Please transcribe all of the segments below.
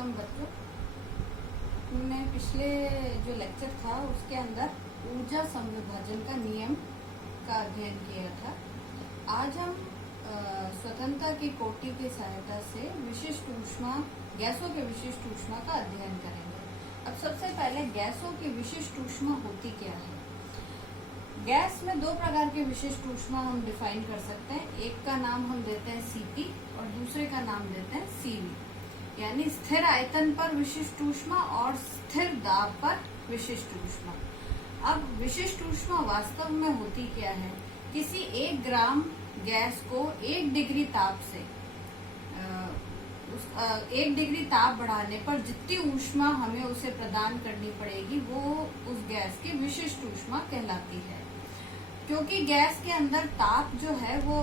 Welcome बच्चों। हमने पिछले जो लेक्चर था उसके अंदर ऊर्जा संविभाजन का नियम का अध्ययन किया था। आज हम स्वतंत्रता की कोटि की सहायता से विशिष्ट ऊष्मा, गैसों के विशिष्ट ऊष्मा का अध्ययन करेंगे। अब सबसे पहले गैसों की विशिष्ट ऊष्मा होती क्या है। गैस में दो प्रकार के विशिष्ट ऊष्मा हम डिफाइन कर सकते हैं। एक का नाम हम देते हैं Cp और दूसरे का नाम देते हैं Cv, यानी स्थिर आयतन पर विशिष्ट ऊष्मा और स्थिर दाब पर विशिष्ट ऊष्मा। अब विशिष्ट ऊष्मा वास्तव में होती क्या है। किसी 1 ग्राम गैस को 1 डिग्री ताप से 1 डिग्री ताप बढ़ाने पर जितनी ऊष्मा हमें उसे प्रदान करनी पड़ेगी वो उस गैस की विशिष्ट ऊष्मा कहलाती है। क्योंकि गैस के अंदर ताप जो है वो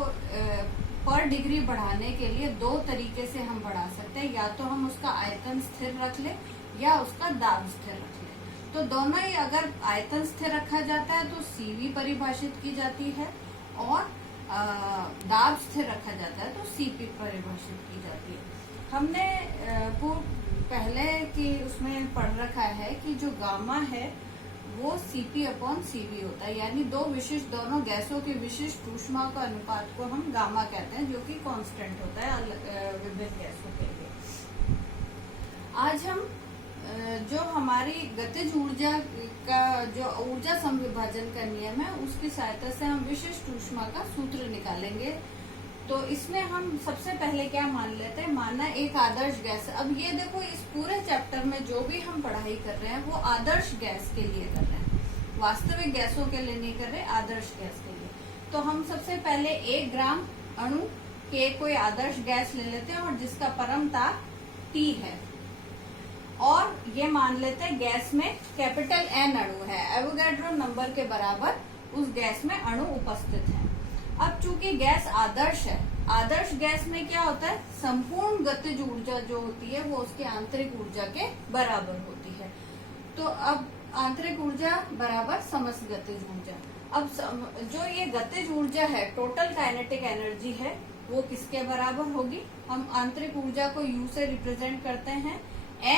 पर डिग्री बढ़ाने के लिए 2 तरीके से हम बढ़ा सकते हैं। या तो हम उसका आयतन स्थिर रख ले या उसका दाब स्थिर रख ले। तो दोनों ही, अगर आयतन स्थिर रखा जाता है तो Cv परिभाषित की जाती है और दाब स्थिर रखा जाता है तो Cp परिभाषित की जाती है। हमने पहले की उसमें पढ़ रखा है कि जो गामा है वो Cp/Cv होता है, यानी दोनों गैसों के विशिष्ट ऊष्मा का अनुपात को हम गामा कहते हैं, जो कि कांस्टेंट होता है विभिन्न गैसों के लिए। आज हम जो हमारी गतिज ऊर्जा का जो ऊर्जा संविभाजन का नियम है उसकी सहायता से हम विशिष्ट ऊष्मा का सूत्र निकालेंगे। तो इसमें हम सबसे पहले क्या मान लेते हैं, माना एक आदर्श गैस। अब ये देखो, इस पूरे चैप्टर में जो भी हम पढ़ाई कर रहे हैं वो आदर्श गैस के लिए कर रहे हैं, वास्तविक गैसों के लिए नहीं कर रहे, आदर्श गैस के लिए। तो हम सबसे पहले 1 ग्राम अणु के कोई आदर्श गैस ले लेते हैं और जिसका परम ताप T है, और ये मान लेते हैं गैस में कैपिटल N अणु है, एवोगैड्रो नंबर के बराबर उस गैस में अणु उपस्थित है। अब चूंकि गैस आदर्श है, आदर्श गैस में क्या होता है, संपूर्ण गतिज ऊर्जा जो होती है वो उसकी आंतरिक ऊर्जा के बराबर होती है। तो अब आंतरिक ऊर्जा बराबर समस्त गतिज ऊर्जा। अब जो ये गतिज ऊर्जा है, टोटल काइनेटिक एनर्जी है, वो किसके बराबर होगी। हम आंतरिक ऊर्जा को U से रिप्रेजेंट करते हैं,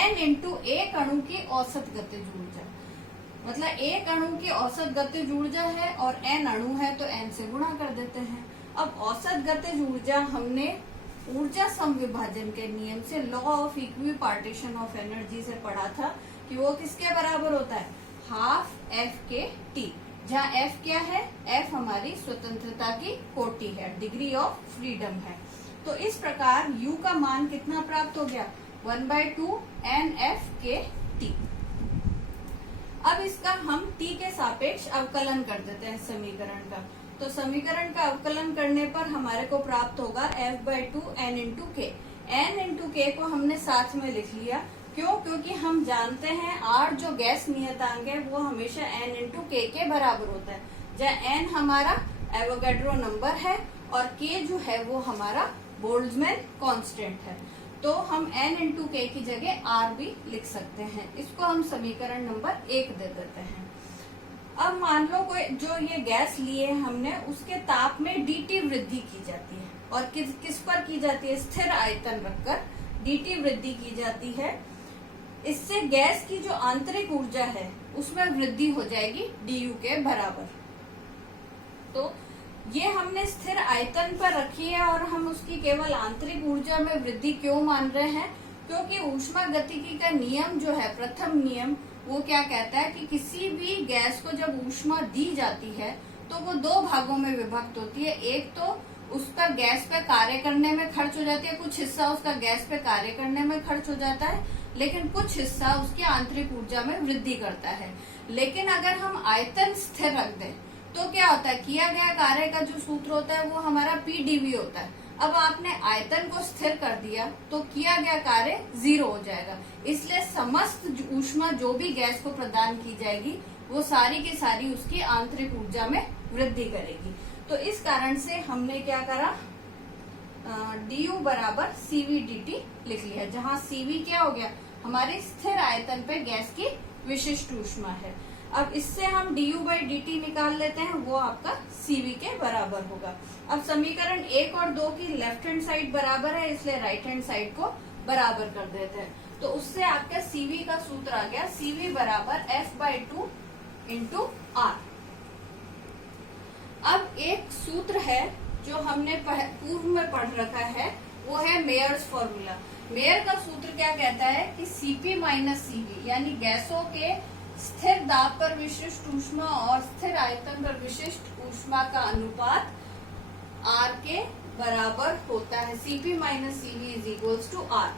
N इंटू एक अणु की औसत गतिज ऊर्जा। मतलब एक अणु की औसत गतिज ऊर्जा है और N अणु है तो N से गुणा कर देते हैं। अब औसत गतिज ऊर्जा हमने ऊर्जा संविभाजन के नियम से, law of equi partition of energy से पढ़ा था कि वो किसके बराबर होता है, हाफ F/T, जहाँ F क्या है, F हमारी स्वतंत्रता की कोटि है, डिग्री ऑफ फ्रीडम है। तो इस प्रकार U का मान कितना प्राप्त हो गया, 1/2 NF/T। अब इसका हम T के सापेक्ष अवकलन कर देते हैं समीकरण का। तो समीकरण का अवकलन करने पर हमारे को प्राप्त होगा F/2 N into K। N into K को हमने साथ में लिख लिया, क्यों, क्योंकि हम जानते हैं R जो गैस नियतांक है वो हमेशा N इंटू K के बराबर होता है, जहाँ N हमारा एवोगैड्रो नंबर है और K जो है वो हमारा बोल्ट्जमैन कांस्टेंट है। तो हम N इंटू K की जगह R भी लिख सकते हैं। इसको हम समीकरण नंबर 1 दे देते हैं। अब मान लो कोई जो ये गैस लिए हमने, उसके ताप में dt वृद्धि की जाती है, और किस पर की जाती है, स्थिर आयतन रखकर dt वृद्धि की जाती है। इससे गैस की जो आंतरिक ऊर्जा है उसमें वृद्धि हो जाएगी du के बराबर। तो ये हमने स्थिर आयतन पर रखी है और हम उसकी केवल आंतरिक ऊर्जा में वृद्धि क्यों मान रहे हैं, क्योंकि ऊष्मागतिकी का नियम जो है, प्रथम नियम, वो क्या कहता है कि किसी भी गैस को जब ऊष्मा दी जाती है तो वो 2 भागों में विभक्त होती है। एक तो उसका गैस पे कार्य करने में खर्च हो जाती है, कुछ हिस्सा उसका गैस पे कार्य करने में खर्च हो जाता है, लेकिन कुछ हिस्सा उसकी आंतरिक ऊर्जा में वृद्धि करता है। लेकिन अगर हम आयतन स्थिर रख दें तो क्या होता है, किया गया कार्य का जो सूत्र होता है वो हमारा PdV होता है। अब आपने आयतन को स्थिर कर दिया तो किया गया कार्य 0 हो जाएगा। इसलिए समस्त ऊष्मा जो भी गैस को प्रदान की जाएगी वो सारी की सारी उसकी आंतरिक ऊर्जा में वृद्धि करेगी। तो इस कारण से हमने क्या करा, du बराबर CvDT लिख लिया, जहाँ Cv क्या हो गया, हमारे स्थिर आयतन पे गैस की विशिष्ट ऊष्मा है। अब इससे हम du/dt निकाल लेते हैं, वो आपका Cv के बराबर होगा। अब समीकरण 1 और 2 की लेफ्ट हैंड साइड बराबर है, इसलिए राइट हैंड साइड को बराबर कर देते हैं। तो उससे आपका सीवी का सूत्र आ गया, सीवी बराबर F/2 इंटू आर। अब एक सूत्र है जो हमने पूर्व में पढ़ रखा है, वो है मेयर्स फॉर्मूला। मेयर का सूत्र क्या कहता है कि Cp माइनस Cv यानी गैसों के स्थिर दाब पर विशिष्ट ऊष्मा और स्थिर आयतन पर विशिष्ट ऊष्मा का अनुपात R के बराबर होता है। Cp minus Cv is equals to R।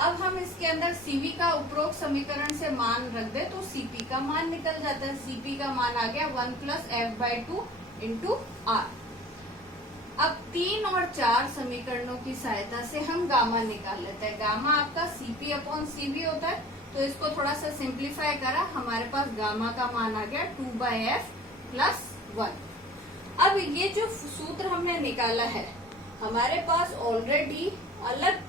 अब हम इसके अंदर Cv का उपरोक्त समीकरण से मान रख दे तो Cp का मान निकल जाता है। Cp का मान आ गया 1 प्लस F/2 इंटू R। अब 3 और 4 समीकरणों की सहायता से हम गामा निकाल लेते हैं। गामा आपका Cp अपॉन Cv होता है, तो इसको थोड़ा सा सिंप्लीफाई करा, हमारे पास गामा का मान आ गया 2/f प्लस 1। अब ये जो सूत्र हमने निकाला है, हमारे पास ऑलरेडी अलग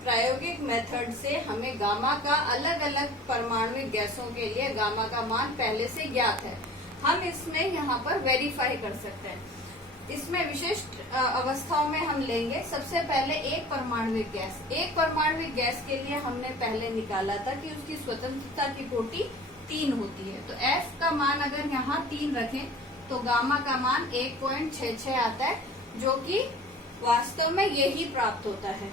प्रायोगिक मेथड से हमें गामा का अलग अलग परमाणुिक गैसों के लिए गामा का मान पहले से ज्ञात है। हम इसमें यहाँ पर वेरीफाई कर सकते हैं। इसमें विशिष्ट अवस्थाओं में हम लेंगे सबसे पहले एक परमाणुिक गैस। एक परमाणुिक गैस के लिए हमने पहले निकाला था कि उसकी स्वतंत्रता की कोटि 3 होती है। तो F का मान अगर यहाँ 3 रखें तो गामा का मान 1.66 आता है, जो कि वास्तव में यही प्राप्त होता है।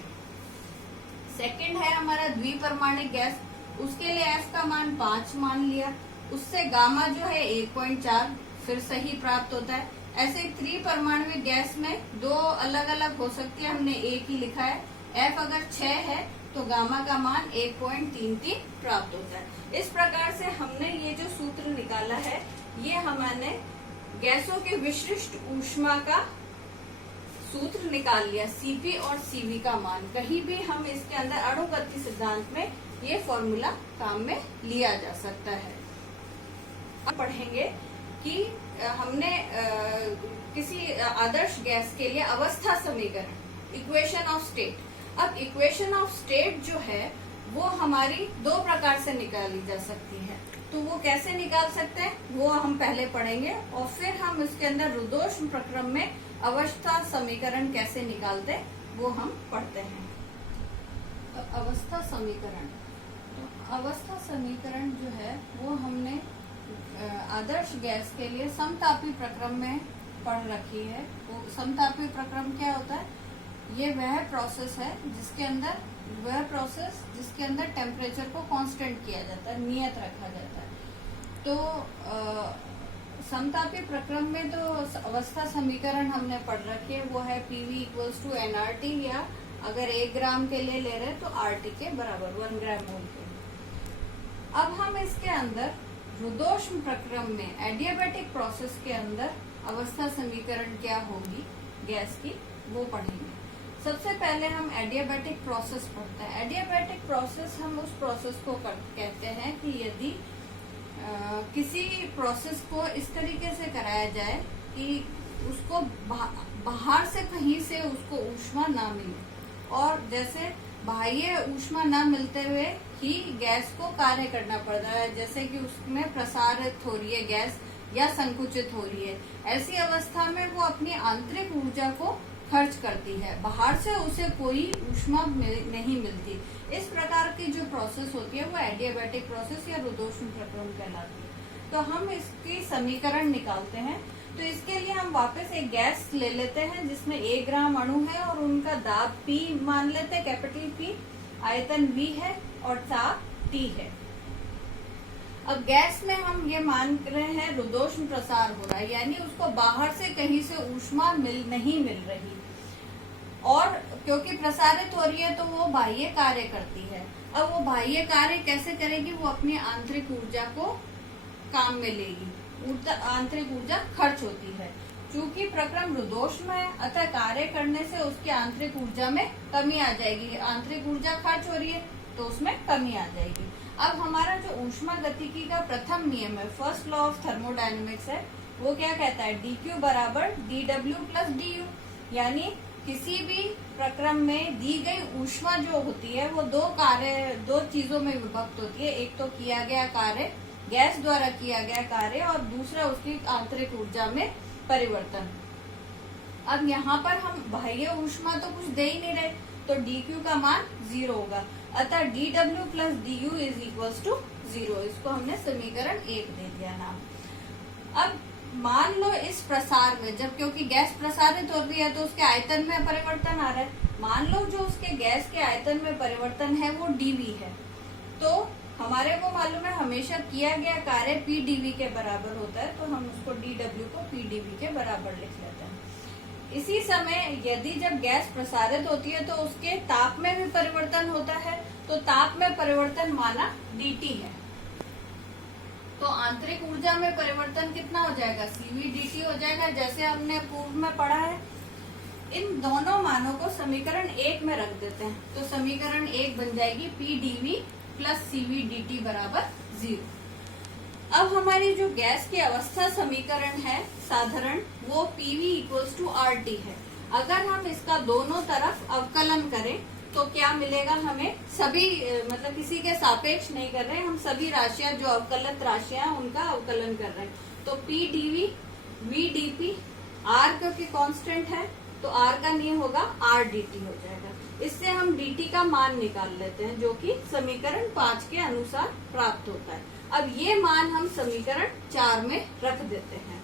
सेकंड है हमारा द्विपरमाणुक गैस, उसके लिए F का मान 5 मान लिया, उससे गामा जो है 1.4 फिर सही प्राप्त होता है। ऐसे 3 परमाणुिक गैस में 2 अलग अलग हो सकती है, हमने एक ही लिखा है। F अगर 6 है तो गामा का मान 1.33 प्राप्त होता है। इस प्रकार से हमने ये जो सूत्र निकाला है, ये हमने गैसों के विशिष्ट ऊष्मा का सूत्र निकाल लिया, Cp और Cv का मान। कहीं भी हम इसके अंदर अणुगति सिद्धांत में ये फॉर्मूला काम में लिया जा सकता है। अब पढ़ेंगे कि हमने किसी आदर्श गैस के लिए अवस्था समीकरण, इक्वेशन ऑफ स्टेट। अब इक्वेशन ऑफ स्टेट जो है वो हमारी 2 प्रकार से निकाली जा सकती है। तो वो कैसे निकाल सकते हैं वो हम पहले पढ़ेंगे, और फिर हम इसके अंदर रुद्धोष्म प्रक्रम में अवस्था समीकरण कैसे निकालते हैं वो हम पढ़ते हैं। अवस्था समीकरण, तो अवस्था समीकरण जो है वो हमने आदर्श गैस के लिए समतापी प्रक्रम में पढ़ रखी है। वो समतापी प्रक्रम क्या होता है? ये वह प्रोसेस है जिसके अंदर टेम्परेचर को कांस्टेंट किया जाता है, नियत रखा जाता है। तो समतापी प्रक्रम में तो अवस्था समीकरण हमने पढ़ रखी है, वो है PV इक्वल्स टू nRT, या अगर 1 ग्राम के लिए ले रहे हैं तो RT के बराबर 1 ग्राम मोल के। अब हम इसके अंदर रुद्धोष्म प्रक्रम में एडियाबैटिक प्रोसेस के अंदर अवस्था समीकरण क्या होगी गैस की, वो पढ़ेंगे। सबसे पहले हम एडियाबैटिक प्रोसेस पढ़ते हैं। एडियाबैटिक प्रोसेस हम उस प्रोसेस को कहते हैं कि यदि किसी प्रोसेस को इस तरीके से कराया जाए कि उसको बाहर से कहीं से उसको ऊष्मा ना मिले, और जैसे बाह्य ऊष्मा ना मिलते हुए ही गैस को कार्य करना पड़ता है, जैसे कि उसमें प्रसारित हो रही है गैस या संकुचित हो रही है। ऐसी अवस्था में वो अपनी आंतरिक ऊर्जा को खर्च करती है, बाहर से उसे कोई ऊष्मा नहीं मिलती। इस प्रकार की जो प्रोसेस होती है वो एडियाबैटिक प्रोसेस या रुद्धोष्म प्रक्रम कहलाती है। तो हम इसकी समीकरण निकालते हैं। तो इसके लिए हम वापस एक गैस ले लेते हैं जिसमें 1 ग्राम अणु है और उनका दाब P मान लेते हैं, कैपिटल P, आयतन V है और ताप T है। अब गैस में हम ये मान रहे हैं रुद्धोष्म प्रसार हो रहा है, यानी उसको बाहर से कहीं से ऊष्मा नहीं मिल रही, और क्योंकि प्रसारित हो रही है तो वो बाह्य कार्य करती है। अब वो बाह्य कार्य कैसे करेगी? वो अपनी आंतरिक ऊर्जा को काम में लेगी, आंतरिक ऊर्जा खर्च होती है। चूंकि प्रक्रम रुद्धोष्म है, अतः कार्य करने से उसकी आंतरिक ऊर्जा में कमी आ जाएगी। आंतरिक ऊर्जा खर्च हो रही है तो उसमें कमी आ जाएगी। अब हमारा जो ऊष्मा गतिकी का प्रथम नियम है, फर्स्ट लॉ ऑफ थर्मोडायनेमिक्स है, वो क्या कहता है? dQ बराबर dW प्लस du, यानी किसी भी प्रक्रम में दी गई ऊष्मा जो होती है वो 2 चीजों में विभक्त होती है। एक तो किया गया कार्य, गैस द्वारा किया गया कार्य, और दूसरा उसकी आंतरिक ऊर्जा में परिवर्तन। अब यहाँ पर हम बाह्य ऊष्मा तो कुछ दे ही नहीं रहे, तो dq का मान 0 होगा, अतः dw plus du is equals to 0। इसको हमने समीकरण 1 दे दिया नाम। अब मान लो इस प्रसार में, जब क्योंकि गैस प्रसारित हो रही है तो उसके आयतन में परिवर्तन आ रहा है, मान लो जो उसके गैस के आयतन में परिवर्तन है वो dv है, तो हमारे को मालूम है हमेशा किया गया कार्य p dv के बराबर होता है, तो हम उसको dw को p dv के बराबर लिख लेते हैं। इसी समय यदि जब गैस प्रसारित होती है तो उसके ताप में भी परिवर्तन होता है, तो ताप में परिवर्तन माना dt है, तो आंतरिक ऊर्जा में परिवर्तन कितना हो जाएगा, cv dt हो जाएगा, जैसे हमने पूर्व में पढ़ा है। इन दोनों मानों को समीकरण 1 में रख देते हैं, तो समीकरण 1 बन जाएगी p dv plus cv dt बराबर 0। अब हमारी जो गैस की अवस्था समीकरण है साधारण, वो pv इक्वल्स टू RT है। अगर हम इसका दोनों तरफ अवकलन करें तो क्या मिलेगा हमें, सभी मतलब किसी के सापेक्ष नहीं कर रहे हैं, हम सभी राशियां जो अवकलित राशियां उनका अवकलन कर रहे हैं, तो p dv v dp, r क्योंकि कांस्टेंट है तो r का नियम होगा r dt हो जाएगा। इससे हम dt का मान निकाल लेते हैं जो कि समीकरण 5 के अनुसार प्राप्त होता है। अब ये मान हम समीकरण 4 में रख देते हैं,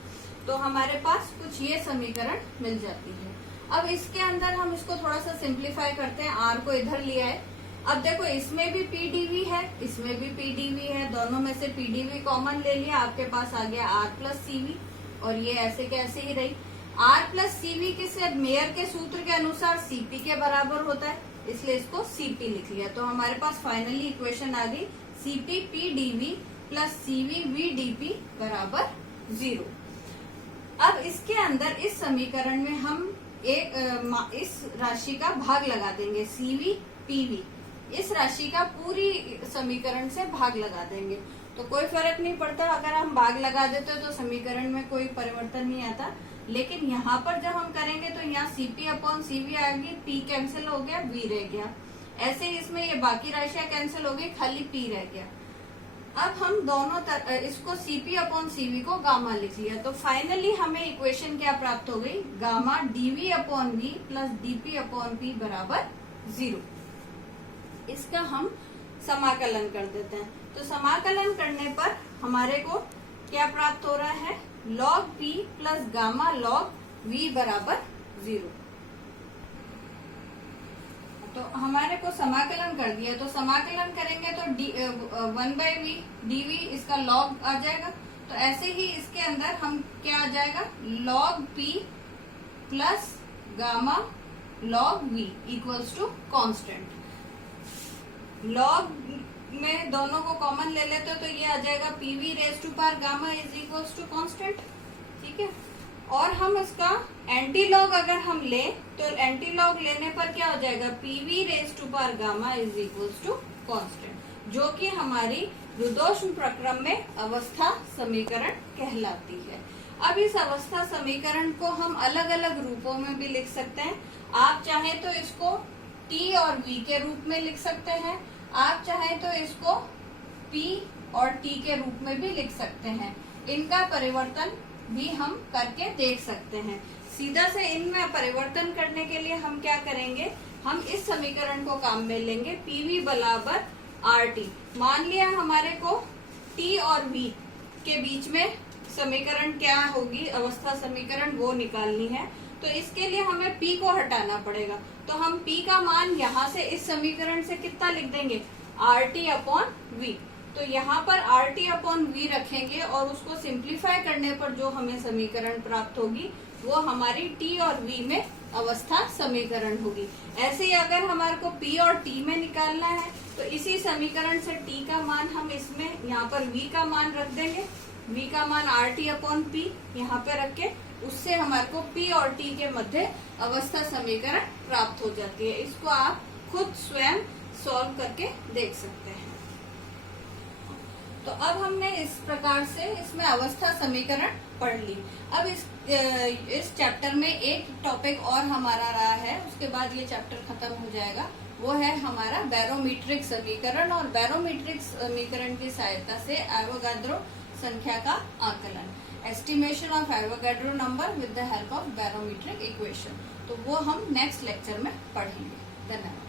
तो हमारे पास कुछ ये समीकरण मिल जाती है। अब इसके अंदर हम इसको थोड़ा सा सिंप्लीफाई करते हैं, r को इधर लिया है। अब देखो इसमें भी p dv है, इसमें भी p dv है, दोनों में से p dv कॉमन ले लिया, आपके पास आ गया r प्लस cv, और ये ऐसे के ऐसे ही रही। r प्लस cv किसे, मेयर के सूत्र के अनुसार cp के बराबर होता है, इसलिए इसको cp लिख लिया। तो हमारे पास फाइनली इक्वेशन आ गई cp p dv plus cv v dp बराबर 0। अब इसके अंदर इस समीकरण में हम इस राशि का भाग लगा देंगे, cv pv, इस राशि का पूरी समीकरण से भाग लगा देंगे, तो कोई फर्क नहीं पड़ता। अगर हम भाग लगा देते तो समीकरण में कोई परिवर्तन नहीं आता, लेकिन यहाँ पर जब हम करेंगे तो यहाँ cp अपॉन cv आएगी, p कैंसिल हो गया, v रह गया, ऐसे इसमें ये बाकी राशियां कैंसिल हो गई, खाली p रह गया। अब हम दोनों इसको cp अपॉन cv को गामा लिख लिया, तो फाइनली हमें इक्वेशन क्या प्राप्त हो गई, gamma dv upon v plus dp upon p बराबर 0। इसका हम समाकलन कर देते हैं, तो समाकलन करने पर हमारे को क्या प्राप्त हो रहा है, log p plus gamma log v बराबर 0। तो हमारे को समाकलन कर दिया, तो समाकलन करेंगे तो 1/v dv इसका log आ जाएगा, तो ऐसे ही इसके अंदर हम क्या आ जाएगा, log p plus gamma log v equals to constant. log में दोनों को कॉमन ले लेते तो ये आ जाएगा pv raise to power gamma is equals to constant, ठीक है। और हम इसका एंटी लॉग अगर हम ले तो एंटी लॉग लेने पर क्या हो जाएगा, pv raise to power gamma is equals to constant, जो कि हमारी रुद्धोष्म प्रक्रम में अवस्था समीकरण कहलाती है। अब इस अवस्था समीकरण को हम अलग अलग रूपों में भी लिख सकते हैं। आप चाहे तो इसको t और v के रूप में लिख सकते हैं, आप चाहे तो इसको p और t के रूप में भी लिख सकते हैं। इनका परिवर्तन भी हम करके देख सकते हैं। सीधा से इनमें परिवर्तन करने के लिए हम क्या करेंगे, हम इस समीकरण को काम में लेंगे, pv बराबर RT। मान लिया हमारे को t और v के बीच में समीकरण क्या होगी, अवस्था समीकरण वो निकालनी है, तो इसके लिए हमें p को हटाना पड़ेगा। तो हम p का मान यहाँ से इस समीकरण से कितना लिख देंगे, RT अपॉन v। तो यहाँ पर RT अपॉन v रखेंगे और उसको सिंप्लीफाई करने पर जो हमें समीकरण प्राप्त होगी वो हमारी t और v में अवस्था समीकरण होगी। ऐसे ही अगर हमारे को p और t में निकालना है तो इसी समीकरण से t का मान हम इसमें यहाँ पर v का मान रख देंगे, v का मान RT अपॉन p यहाँ पे रख के उससे हमारे को p और t के मध्य अवस्था समीकरण प्राप्त हो जाती है। इसको आप खुद स्वयं सॉल्व करके देख सकते हैं। तो अब हमने इस प्रकार से इसमें अवस्था समीकरण पढ़ ली। अब इस चैप्टर में एक टॉपिक और हमारा रहा है, उसके बाद ये चैप्टर खत्म हो जाएगा, वो है हमारा बैरोमीट्रिक समीकरण। और बैरोमीट्रिक समीकरण की सहायता से एवोगाड्रो संख्या का आकलन, estimation of Avogadro number with the help of barometric equation, तो वो हम नेक्स्ट लेक्चर में पढ़ेंगे। धन्यवाद।